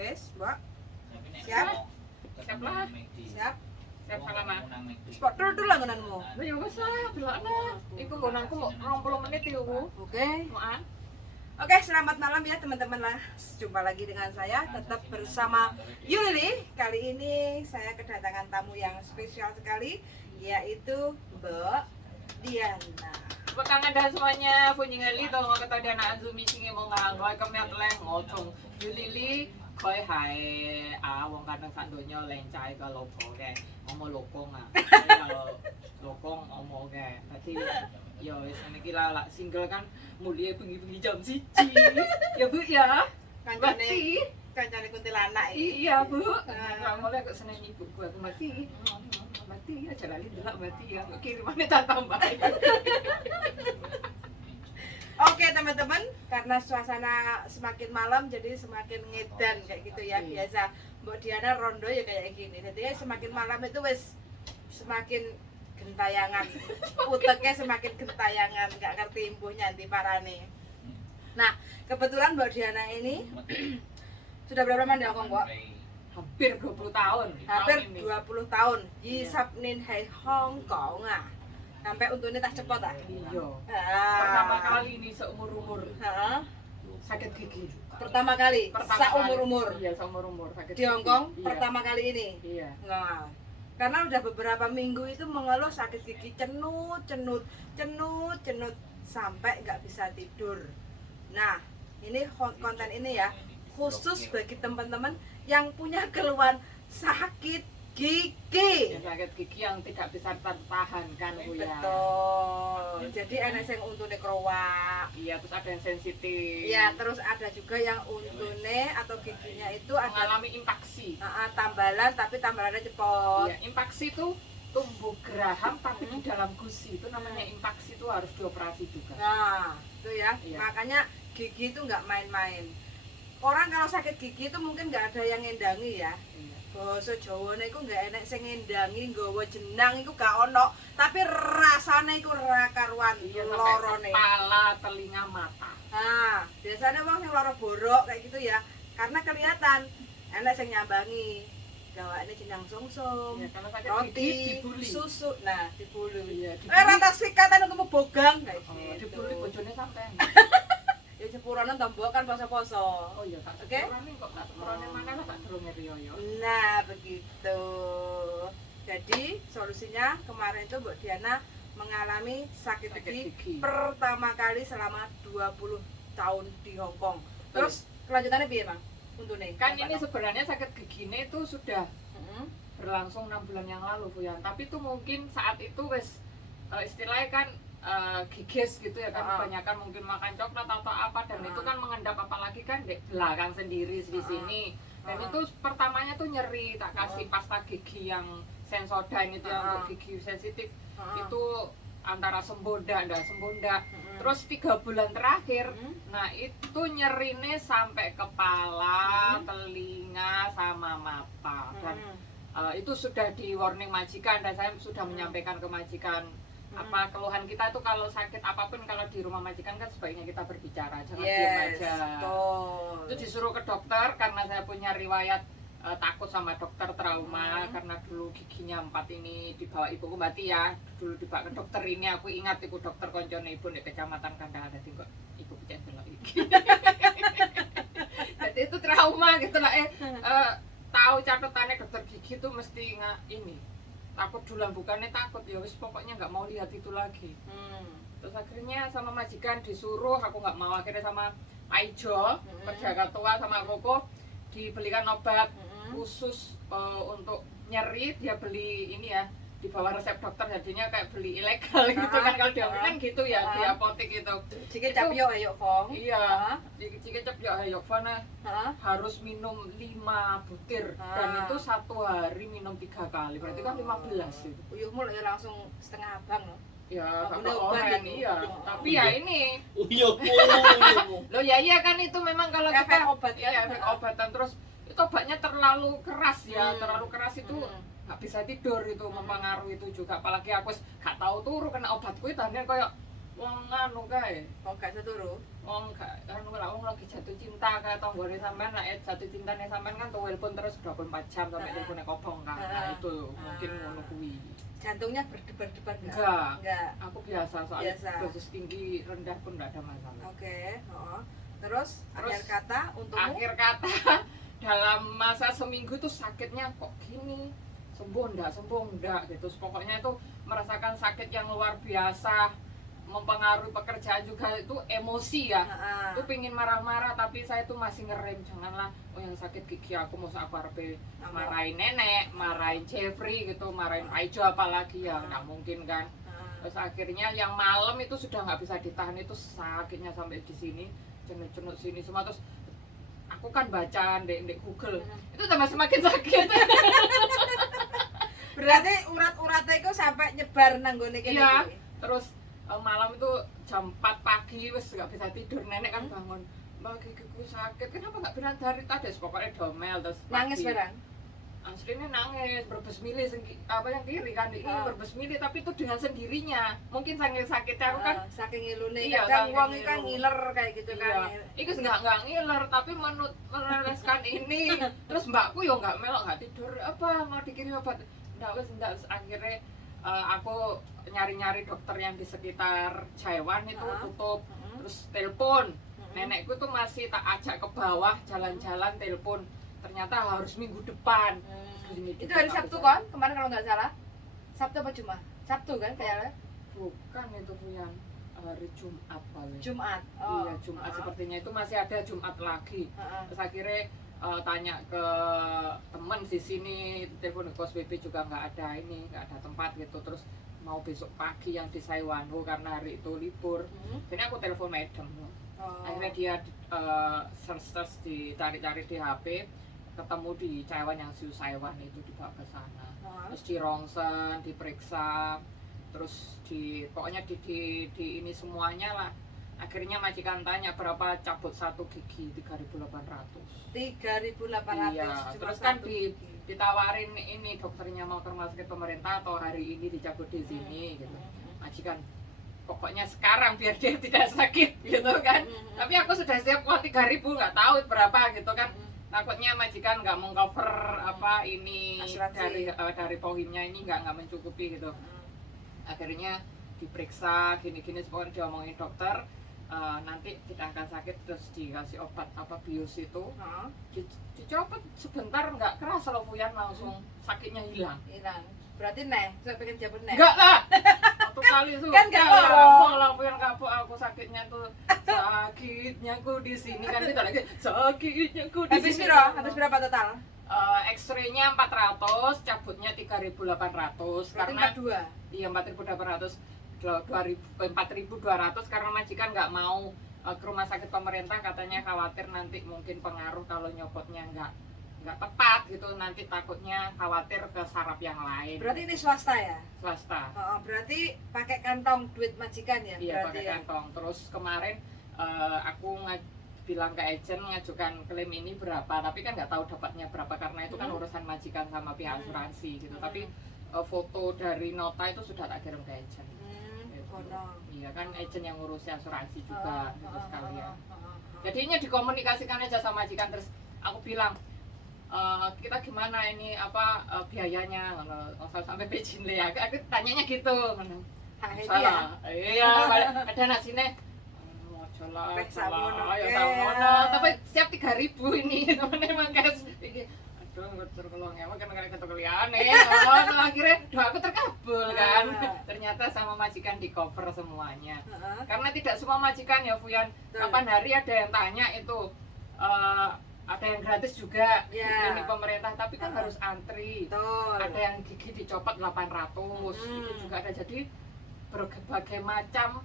Wes, Mbak. Siap? Siap lah. Siap. Siap lama. Spot dulu lah ngenanmu. Lah ya wis lah, delokno. Iku nggonanku mok 20 menit iku. Oke. Mokan. Oke, selamat malam ya teman-teman lah. Jumpa lagi dengan saya, tetap bersama Yuli. Kali ini saya kedatangan tamu yang spesial sekali, yaitu Mbak Diana. Tepuk tangan dah semuanya. Punya ngali to ngo kata dia anak Azumi singe mo nganggo kemyak leh ngocong. Yuli koi hai wong kadang sak donya lencai ka lopo ke. Omo lokong Kalau lokong omo ke. Dadi ya wis niki lah single kan mulia bengi-bengi jam 1. Ya Bu ya. Kancane kuntilanak iki. Iya Bu. Nggak boleh kok seneng ibu gua aku mati aja lali delok mati ya. Kirimane tak tambah. Oke teman-teman, karena suasana semakin malam jadi semakin ngedan kayak gitu ya. Biasa Mbak Diana rondo ya kayak gini. Jadi semakin malam itu wis semakin gentayangan. Uteknya semakin gentayangan, nggak ngerti imbuh nyanti parane. Nah, kebetulan Mbak Diana ini sudah berapa lama di Hongkong, Mbak? Hampir 20 tahun. Hampir 20 tahun. Yisap nin hai Hongkong sampai untungnya tak cepot Iya. Pertama kali ini seumur-umur sakit gigi. Pertama kali seumur-umur. Iya, seumur-umur sakit di Hongkong gigi. pertama kali ini. Iya. Nah, karena udah beberapa minggu itu mengeluh sakit gigi cenut sampai nggak bisa tidur. Nah, ini konten ini ya khusus bagi teman-teman yang punya keluhan sakit gigi. Sakit gigi yang tidak bisa tertahankan Bu ya. Betul. Jadi enak yang untune krowak. Iya, terus ada yang sensitif. Iya, terus ada juga yang untune atau giginya itu ada mengalami impaksi. Tambalan tapi tambalannya cepot. Iya, impaksi itu tumbuh geraham tapi di dalam gusi. Itu namanya impaksi, itu harus dioperasi juga. Nah, itu ya. Iya. Makanya gigi itu nggak main-main. Orang kalau sakit gigi itu mungkin nggak ada yang ngendangi ya. Iya. Basa Jawane iku nggak enek sing ngendangi nggawa jenang iku gak ono, tapi rasane iku ora karuan Iya, sampai lorone. kepala, telinga, mata. Nah, biasanya wong sing lara borok kayak gitu ya, karena kelihatan enek sing nyambangi. Gawane jenang sungsum, Iya, kalau sakit roti, gigi dibuli. susu. Nah, dibulu. Iya, Rata sikatan untuk bogang kayak Oh, gitu. dibuli bojone sampean. Ya sepurane tombok kan poso-poso. Oh iya, tak Oke. sepurane kok tak sepurane mana lah tak durunge riyo. Nah, begitu. Jadi, solusinya kemarin itu Mbak Diana mengalami sakit gigi pertama kali selama 20 tahun di Hongkong. Terus kelanjutannya piye, Mang? Untune. Kan ini sebenarnya sakit gigine itu sudah Heeh. berlangsung 6 bulan yang lalu Bu ya. Tapi itu mungkin saat itu wis istilahnya kan gigis gitu ya kan, kebanyakan mungkin makan coklat atau apa, dan itu kan mengendap, apalagi kan di belakang sendiri di sini. Dan itu pertamanya tuh nyeri, tak kasih pasta gigi yang Sensodyne itu yang untuk gigi sensitif. Itu antara sembonda, enggak sembonda. Terus 3 bulan terakhir, nah itu nyerine sampai kepala, telinga sama mata. Dan itu sudah di warning majikan, dan saya sudah menyampaikan ke majikan apa keluhan kita itu. Kalau sakit apapun, kalau di rumah majikan kan sebaiknya kita berbicara, jangan diam aja. Itu disuruh ke dokter karena saya punya riwayat takut sama dokter, trauma karena dulu giginya 4 ini dibawa ibuku mati ya. Dulu dibawa ke dokter ini, aku ingat ibu dokter koncone ibu di kecamatan Kandangan, dadi kok ibu pecah delok iki. Jadi itu trauma gitu lah. Tahu catatannya dokter gigi tuh mesti ini takut duluan, bukannya takut ya wis pokoknya nggak mau lihat itu lagi. Terus akhirnya sama majikan disuruh, aku nggak mau, akhirnya sama Pak Ijo, penjaga tua, sama Koko dibelikan obat khusus untuk nyeri. Dia beli ini ya di bawah resep dokter, jadinya kayak beli ilegal gitu kan, kalau di kan gitu ya di apotek itu. Jika capyo ayo Fong. Iya, jika capyo ayo Fong harus minum 5 butir dan itu 1 hari minum 3 kali, berarti kan 15 itu. Uyuhmu ya langsung setengah abang loh. Ya, Aku satu obat orang itu. iya. Tapi ya ini. Uyuhmu. Loh ya iya kan, itu memang kalau Efek kita obat kan? iya, efek obatan. Terus itu obatnya terlalu keras ya, terlalu keras itu nggak bisa tidur, itu mempengaruhi itu juga. Apalagi aku gak tahu turu kena obatku itu, dan kayak wong anu kae. Oh, gak seturu. Wong gak anu lah wong lagi jatuh cinta kae tanggane sampean nek jatuh cintane sampean kan tuh telepon terus 24 jam sampai teleponnya kobong kan. Nah, itu mungkin ngono kuwi. Jantungnya berdebar-debar Enggak. Aku biasa soalnya dosis tinggi rendah pun enggak ada masalah. Oke, Terus akhir kata untukmu? Akhir kata dalam masa seminggu tuh sakitnya kok gini, sembuh enggak gitu. Pokoknya itu merasakan sakit yang luar biasa, mempengaruhi pekerjaan juga, itu emosi ya. Itu pingin marah-marah tapi saya tuh masih ngerem, janganlah yang sakit gigi aku mau arepe marahin nenek, marahin Jeffrey gitu, marahin Aijo apalagi ya nggak mungkin kan. Terus akhirnya yang malam itu sudah nggak bisa ditahan, itu sakitnya sampai di sini, cenut-cenut sini semua. Terus aku kan baca di Google, itu tambah semakin sakit. Berarti urat-uratnya itu sampai nyebar nang gone kene. Iya. Terus malam itu jam 4 pagi wis nggak bisa tidur, nenek kan bangun, mbak gigiku sakit, kenapa nggak bilang dari tadi, pokoknya domel. Terus nangis barang? Aslinya nangis, berbes milih yang kiri kan, ini berbes milih, tapi itu dengan sendirinya. Mungkin saking sakitnya aku kan saking ngilune, iya, kadang wong iki kan ngiler kayak gitu kan. Iku nggak ngiler, tapi meleleskan ini. Terus mbakku yo nggak melok, nggak tidur, apa mau dikirim obat, nggak. Akhirnya aku nyari-nyari dokter yang di sekitar Jaiwan itu tutup. Terus telepon, nenekku tuh masih tak ajak ke bawah jalan-jalan, telepon, ternyata harus minggu depan. Itu hari Sabtu kan kemarin kalau nggak salah, Sabtu apa Jumat? Sabtu kan kayaknya. Bukan, itu yang hari Jumat paling. Jumat. Iya, Jumat sepertinya, itu masih ada Jumat lagi. Terus akhirnya tanya ke temen di sini, telepon ke PSBB juga nggak ada tempat gitu. Terus mau besok pagi yang di Saiwanho karena hari itu libur. Jadi aku telepon madam. Akhirnya dia search dicari-cari di HP, ketemu di Taiwan yang Siu Saiwan, itu dibawa ke sana. Terus di rongsen, diperiksa, terus pokoknya di ini semuanya lah. Akhirnya majikan tanya berapa cabut satu gigi, 3.800. 3.800. Iya, terus kan ditawarin ini dokternya mau ke rumah sakit pemerintah atau hari ini dicabut di sini gitu. Majikan pokoknya sekarang biar dia tidak sakit gitu kan. Tapi aku sudah siap, wah 3.000 nggak tahu berapa gitu kan. Takutnya majikan nggak mau cover apa ini dari pohimnya ini nggak mencukupi gitu. Akhirnya diperiksa gini-gini, pokoknya diomongin dokter, nanti tidak akan sakit, terus dikasih obat apa bius itu, dicopot sebentar nggak keras loh Fuyan, langsung sakitnya hilang. Berarti saya pengen jabut enggak lah. Satu kali tuh kan nggak lah Fuyan, kapok aku sakitnya tuh, sakitnya ku di sini kan, kita lagi sakitnya ku di sini. Habis berapa total? X-ray-nya 400, cabutnya 3.800 karena 4.200. Iya, 4.800. 4.200 karena majikan nggak mau ke rumah sakit pemerintah, katanya khawatir nanti mungkin pengaruh kalau nyopotnya nggak tepat gitu, nanti takutnya khawatir ke saraf yang lain. Berarti ini swasta ya? Swasta. Berarti pakai kantong duit majikan ya? Iya, pakai kantong. Terus kemarin aku bilang ke agent ngajukan klaim ini berapa, tapi kan nggak tahu dapatnya berapa karena itu kan urusan majikan sama pihak asuransi gitu. Tapi foto dari nota itu sudah tak kirim ke agent. Iya kan, agent yang ngurusi asuransi juga gitu sekalian. Jadinya dikomunikasikan aja sama majikan. Terus aku bilang, kita gimana ini apa biayanya, sampai pejin le ya. Aku tanyanya gitu. Salah. Iya, ada nasine. Salah. Tapi siap 3.000 ini. Memang guys. Aduh, terkelong ya, kan ketuklian akhirnya doaku terkabul kan. Ternyata sama majikan di cover semuanya. Karena tidak semua majikan ya Fuyan, kapan hari ada yang tanya itu ada yang gratis juga ini pemerintah, tapi kan harus antri. Ada yang gigi dicopot 800, itu juga ada. Jadi berbagai macam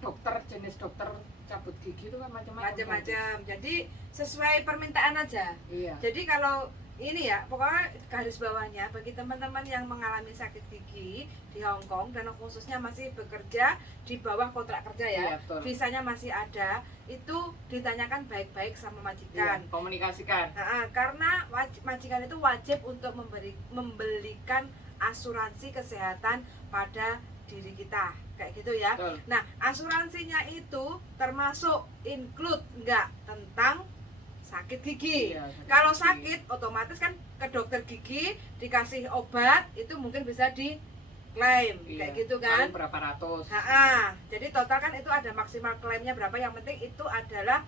dokter, jenis dokter cabut gigi itu kan macam-macam. Jadi sesuai permintaan aja. Iya. Jadi kalau ini ya, pokoknya garis bawahnya bagi teman-teman yang mengalami sakit gigi di Hong Kong dan khususnya masih bekerja di bawah kontrak kerja ya, visanya masih ada, itu ditanyakan baik-baik sama majikan. Iya, komunikasikan. Karena majikan itu wajib untuk membelikan asuransi kesehatan pada diri kita kayak gitu ya. Betul. Nah, asuransinya itu termasuk include enggak tentang sakit gigi. Iya, Kalau gigi. sakit otomatis kan ke dokter gigi dikasih obat itu mungkin bisa diklaim kayak gitu kan. Paling berapa ratus. Jadi total kan itu ada maksimal klaimnya berapa, yang penting itu adalah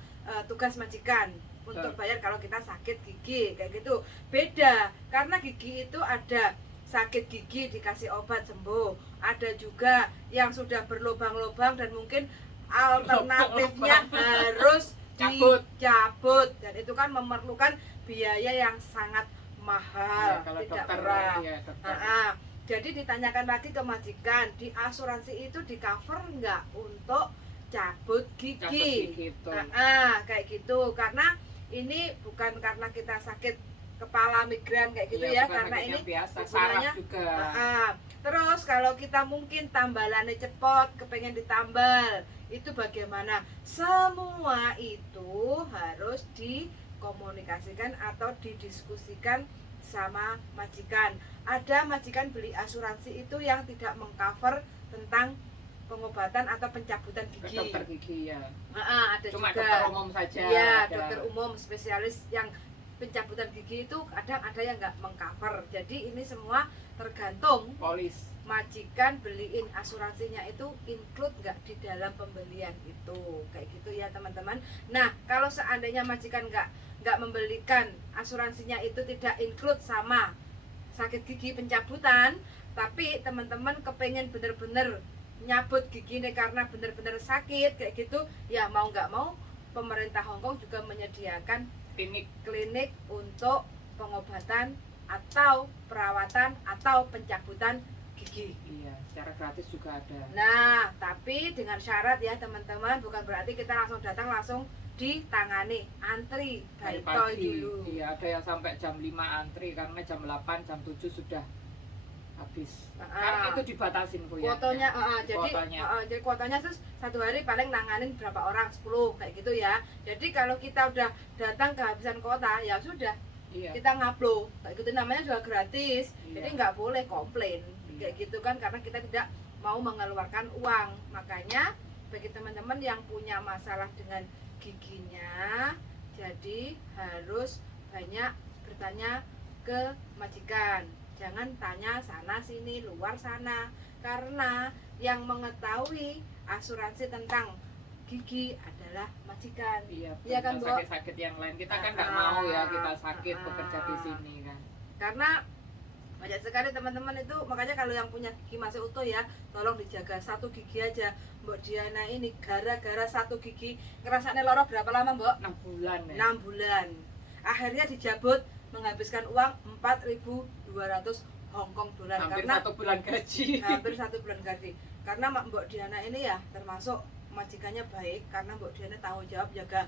tugas majikan untuk bayar kalau kita sakit gigi kayak gitu. Beda karena gigi itu ada sakit gigi dikasih obat sembuh, ada juga yang sudah berlubang-lubang dan mungkin alternatifnya harus dicabut, dan itu kan memerlukan biaya yang sangat mahal, kalau tidak dokter, murah. ya, dokter. Jadi ditanyakan lagi ke majikan, di asuransi itu di cover nggak untuk cabut gigi? Cabut gigi itu. Kayak gitu, karena ini bukan karena kita sakit kepala migran kayak gitu ya, karena ini biasa, hubungannya saraf juga. Terus kalau kita mungkin tambalannya cepot, kepengen ditambal, itu bagaimana? Semua itu harus dikomunikasikan atau didiskusikan sama majikan. Ada majikan beli asuransi itu yang tidak mengcover tentang pengobatan atau pencabutan gigi. Dokter gigi ya. Ada Cuma juga dokter umum saja. ya, ada. dokter umum spesialis yang pencabutan gigi itu kadang ada yang nggak mengcover. Jadi ini semua tergantung Polis. majikan beliin asuransinya itu include nggak di dalam pembelian itu, kayak gitu ya teman-teman. Nah, kalau seandainya majikan nggak membelikan asuransinya itu tidak include sama sakit gigi pencabutan, tapi teman-teman kepengen bener-bener nyabut gigi nih karena bener-bener sakit kayak gitu ya, mau nggak mau pemerintah Hongkong juga menyediakan klinik untuk pengobatan atau perawatan atau pencabutan gigi. Iya, secara gratis juga ada. Nah, tapi dengan syarat ya teman-teman, bukan berarti kita langsung datang langsung ditangani, antri Dari baitoy pagi. dulu. Iya, ada yang sampai jam 5 antri karena jam 8, jam 7 sudah habis. Karena itu dibatasin Bu ya. Kuotanya, Kuotanya. jadi kuotanya terus satu hari paling nanganin berapa orang, 10 kayak gitu ya. Jadi kalau kita udah datang kehabisan kuota, ya sudah, Iya. kita ngupload kayak gitu, namanya juga gratis. Iya. Jadi nggak boleh komplain Iya. kayak gitu kan, karena kita tidak mau mengeluarkan uang. Makanya bagi teman-teman yang punya masalah dengan giginya, jadi harus banyak bertanya ke majikan. Jangan tanya sana sini, luar sana, karena yang mengetahui asuransi tentang gigi adalah majikan. Iya, Iya kan, Bu? sakit-sakit yang lain kita kan nggak mau ya kita sakit bekerja di sini kan. Karena banyak sekali teman-teman itu, makanya kalau yang punya gigi masih utuh ya, tolong dijaga satu gigi aja. Mbok Diana ini gara-gara satu gigi ngerasanya loro berapa lama, Mbok? 6 bulan ya. 6 bulan. Akhirnya dijabut, menghabiskan uang 4.200 Hongkong dolar, Hampir karena 1 bulan gaji. hampir 1 bulan gaji. Karena Mbok Diana ini ya termasuk majikannya baik, karena Mbok Diana tanggung jawab jaga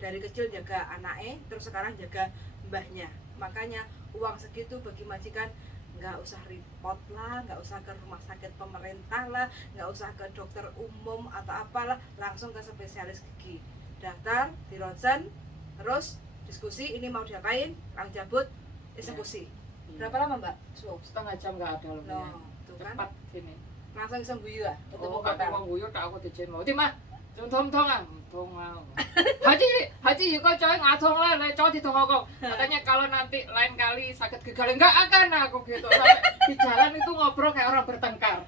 dari kecil, jaga anaknya, terus sekarang jaga mbahnya. Makanya uang segitu bagi majikan nggak usah repot lah, nggak usah ke rumah sakit pemerintah lah, nggak usah ke dokter umum atau apalah, langsung ke spesialis gigi. Daftar di ronsen, terus diskusi ini mau diapain, langsung cabut, eksekusi. Berapa lama Mbak? Setengah jam nggak ada loh. No, Ya. tuh kan. Cepat sini. Langsung bisa guyu ya, ketemu Oh, kota. aku mau guyu tak aku dijen mau. Timah. Tong ah, tong ah. Haji, kok coy ngatong lah, coy ditongokok. Katanya kalau nanti lain kali sakit gigi enggak akan aku gitu. Sampai di jalan itu ngobrol kayak orang bertengkar.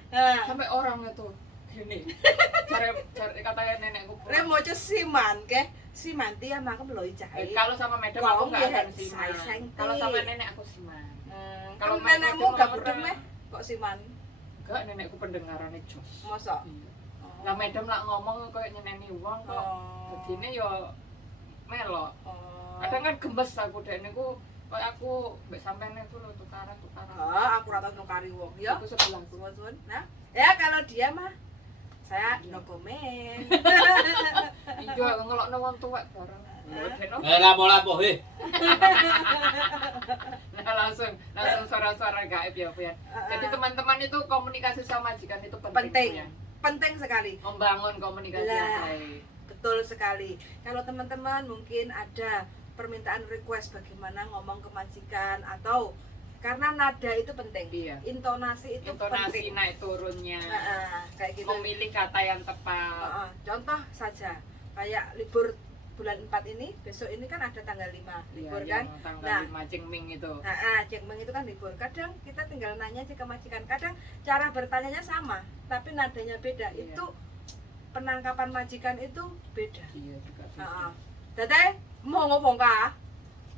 Sampai orang itu gini. Cari katanya nenekku. Remoce siman ke? Siman dia makan meloy cahaya. Kalau sama madam aku enggak akan Saya siman. sengti. Kalau sama nenek aku siman. Kalau Kalau nenekmu madam gak orang- budeng meh? Kok siman? Enggak, nenekku pendengarannya jos. Mosok? Iya. Lah madam lah ngomong kayak nyeneni wong kok. Begini yo melok. Kadang kan gemes aku dek niku kayak aku mbek sampean itu lho tukaran. Aku rata nukari wong ya. Aku sebelah. Suwun-suwun. Nah, ya kalau dia mah saya no comment. Iya, ngelokno wong tuwek bareng. Deno. Lapo-lapo he. Nah, langsung suara-suara gaib ya, Bu ya. Jadi teman-teman itu komunikasi sama majikan itu penting. Penting. Bu, ya. Penting sekali. Membangun komunikasi yang Lah. baik. Betul sekali. Kalau teman-teman mungkin ada permintaan request bagaimana ngomong ke majikan atau karena nada itu penting. Iya. Intonasi itu Intonasi penting. naik turunnya, Kayak gitu. memilih kata yang tepat. Contoh saja kayak libur bulan 4 ini, besok ini kan ada tanggal 5 libur Iya, kan. yang tanggal Nah, 5 Cengming itu. Cengmeng itu kan libur. Kadang kita tinggal nanya aja ke majikan. Kadang cara bertanyanya sama, tapi nadanya beda. Iya. Itu penangkapan majikan itu beda. Iya juga. Teteh mau ngomong kah?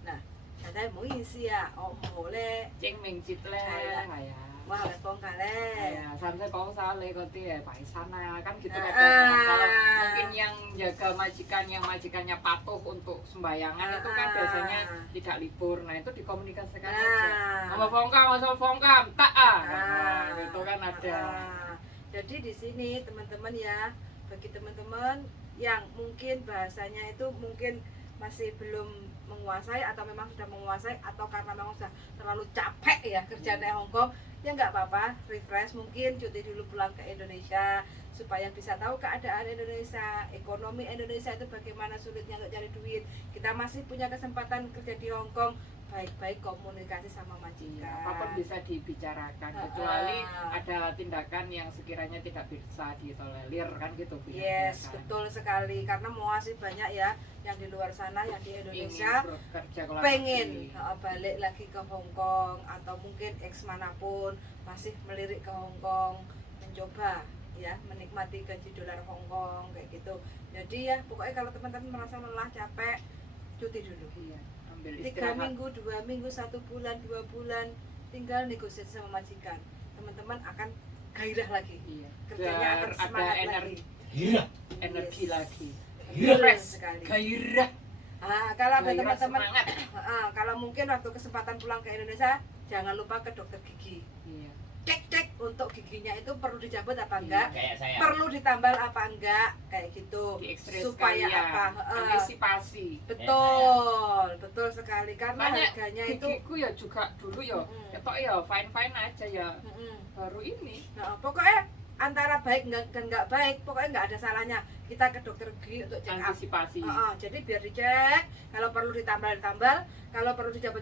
Nah, teteh mau isi ya. Oh, boleh. Cengming citle Kayak- ya. Wah, lepong kale. Ya, sampai kalau salah koti ya Pak Isana kan gitu Ah. kadang. Kalau mungkin yang jaga majikan yang majikannya patuh untuk sembayangan itu kan biasanya tidak libur. Nah, itu dikomunikasikan aja. Mau fongkam, tak Nah, itu kan ada. Jadi di sini teman-teman ya, bagi teman-teman yang mungkin bahasanya itu mungkin masih belum menguasai atau memang sudah menguasai atau karena memang sudah terlalu capek ya kerjaan di Hongkong, ya nggak apa-apa, refresh, mungkin cuti dulu pulang ke Indonesia supaya bisa tahu keadaan Indonesia, ekonomi Indonesia itu bagaimana sulitnya untuk cari duit. Kita masih punya kesempatan kerja di Hongkong, baik-baik komunikasi sama majikan. Iya, apapun bisa dibicarakan kecuali ada tindakan yang sekiranya tidak bisa ditolerir kan gitu Bu. Yes, Ya kan? betul sekali, karena masih banyak ya yang di luar sana, yang di Indonesia Ingin bekerja ke luar pengen negeri. balik lagi ke Hong Kong atau mungkin ex manapun masih melirik ke Hong Kong, mencoba ya menikmati gaji dolar Hong Kong kayak gitu. Jadi ya pokoknya kalau teman-teman merasa lelah, capek, cuti dulu. Iya, ambil 3 istirahat. minggu, 2 minggu, 1 bulan, 2 bulan, tinggal negosiasi sama majikan. Teman-teman akan gairah lagi. Iya. Kerjanya Biar akan ada semangat energi, Iya. energi Yes. lagi. Betul Fresh, sekali. gairah. Kalau ada Gairah, teman-teman, semangat. kalau mungkin waktu kesempatan pulang ke Indonesia, jangan lupa ke dokter gigi. Iya. Cek untuk giginya itu perlu dicabut apa Iya. enggak, Kayak saya. perlu ditambal apa enggak, kayak gitu. Di X-ray Supaya sekalian. apa? Antisipasi. Betul sekali, karena Banyak harganya itu. gigiku ya juga dulu ya, Mm-mm. ketok ya fine aja ya. Mm-mm. Baru ini. Nah, pokoknya antara baik dan nggak baik, pokoknya nggak ada salahnya kita ke dokter gigi untuk check up. Antisipasi. Jadi biar dicek, kalau perlu ditambal, kalau perlu dicabut,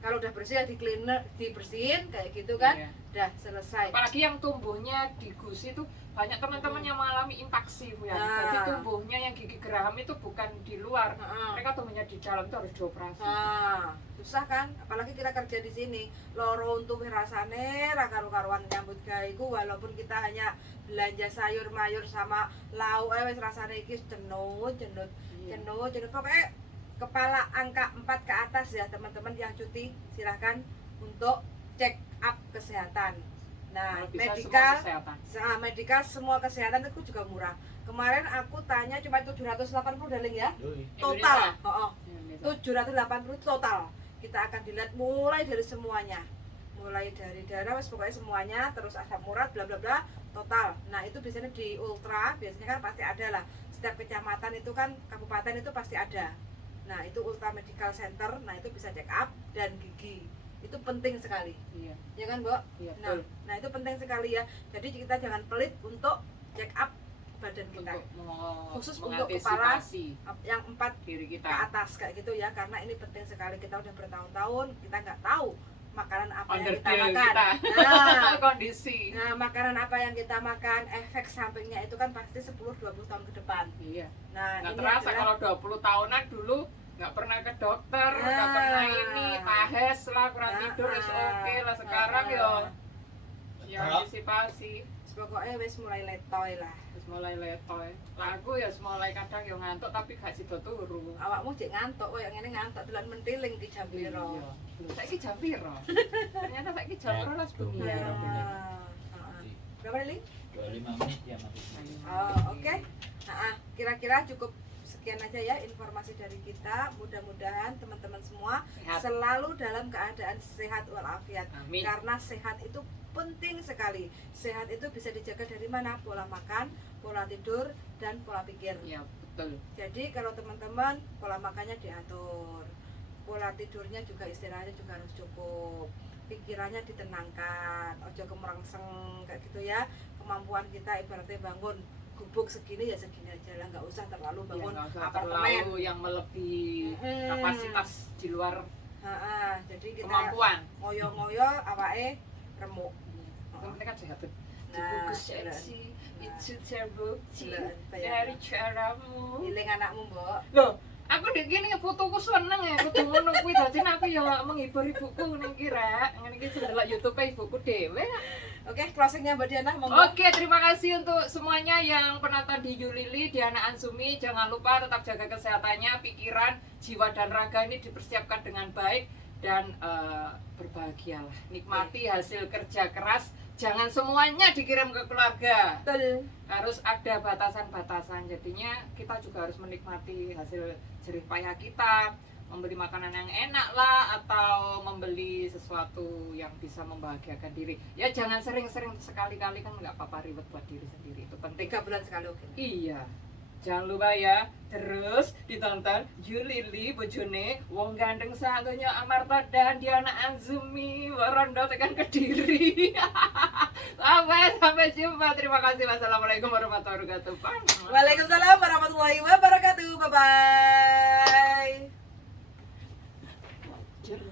kalau udah bersih ya di cleaner, dibersihin kayak gitu kan, Iya. udah selesai. Apalagi yang tumbuhnya di gusi itu banyak teman-teman yang mengalami impaksi Bu ya. Nah. Jadi tumbuhnya yang gigi geraham itu bukan di luar. Heeh. Mereka tumbuhnya di dalam itu harus dioperasi. Susah kan, apalagi kita kerja di sini, loro untuk rasane ra karu-karuan nyambut gawe iku, walaupun kita hanya belanja sayur mayur sama lauk wis rasane iki cenut Iya. pokoknya kepala angka 4 ke atas ya teman-teman yang cuti, silahkan untuk check up kesehatan. Nah, Kalau bisa medical semua kesehatan. medical semua kesehatan itu juga murah. Kemarin aku tanya cuma 780 daling ya. Yoi. Total. Indonesia. Indonesia. 780 total. Kita akan dilihat mulai dari semuanya. Mulai dari darah wis pokoknya semuanya, terus asam urat bla bla bla total. Nah, itu biasanya di ultra, biasanya kan pasti ada lah. Setiap kecamatan itu kan, kabupaten itu pasti ada. Nah, itu Ultra Medical Center. Nah, itu bisa check up dan gigi. Itu penting sekali. Iya. Ya kan, Mbok? Iya, Nah, betul. nah itu penting sekali ya. Jadi kita jangan pelit untuk check up badan kita. Untuk Khusus untuk kepala mengantisipasi yang 4 diri ke kita. atas kayak gitu ya, karena ini penting sekali. Kita udah bertahun-tahun kita nggak tahu makanan apa yang kita Underdeal makan. kita. Kondisi. Nah, makanan apa yang kita makan, efek sampingnya itu kan pasti 10-20 tahun ke depan. Iya. Nah, Nggak ini terasa adalah kalau 20 tahunan dulu nggak pernah ke dokter, nggak Nah. pernah ini, pahes lah, kurang tidur, wis oke lah. Sekarang ya antisipasi. pokoknya wis mulai letoy lah. Terus mulai letoy. Lagu ya mulai kadang ya ngantuk tapi gak sido turu. Awakmu cek ngantuk, koyo ngene ngantuk dolan mentiling di jam piro. Lho, saiki jam piro? Ternyata saiki jam 12 bengi. Ya. Iya, bener. Berapa Ling? 25 menit ya mati. Oke. Kira-kira cukup sekian aja ya informasi dari kita. Mudah-mudahan teman-teman semua Sehat. selalu dalam keadaan sehat walafiat. Amin. Karena sehat itu penting sekali. Sehat itu bisa dijaga dari mana? Pola makan, pola tidur, dan pola pikir. Iya, betul. Jadi kalau teman-teman pola makannya diatur, pola tidurnya juga istirahatnya juga harus cukup, pikirannya ditenangkan, ojo kemerangseng kayak gitu ya. Kemampuan kita ibaratnya bangun gubuk segini ya segini aja lah, nggak usah terlalu Ya, bangun nggak usah apartemen. terlalu yang melebihi Mm-mm. kapasitas di luar Jadi kita kemampuan. ngoyo-ngoyo awake remuk. Yang penting kan sehat. Nah, Tubuhku seksi, itu terbukti Bener, dari caramu. Iling anakmu, Mbok. Loh, aku dek gini fotoku seneng ya, kudu ngono kuwi dadi aku ya menghibur ibuku ngene iki rek. Ngene iki delok YouTube ibuku dhewe. Oke, closingnya Mbak Diana, monggo. Oke, terima kasih untuk semuanya yang penonton di Yulili, Diana Anzumi. Jangan lupa tetap jaga kesehatannya, pikiran, jiwa dan raga ini dipersiapkan dengan baik dan berbahagialah. Nikmati hasil kerja keras. Jangan semuanya dikirim ke keluarga. Betul. Harus ada batasan-batasan. Jadinya kita juga harus menikmati hasil jerih payah kita, membeli makanan yang enak lah, atau membeli sesuatu yang bisa membahagiakan diri. Ya jangan sering-sering, sekali-kali kan nggak apa-apa, ribet buat diri sendiri. Itu penting. 3 bulan sekali oke. Iya. Jangan lupa ya, terus ditonton Yulili bojone wong gandeng satunya Amarta dan Diana Anzumi Rondo tekan Kediri. Sampai jumpa. Terima kasih. Wassalamualaikum warahmatullahi wabarakatuh. Waalaikumsalam warahmatullahi wabarakatuh. Bye bye.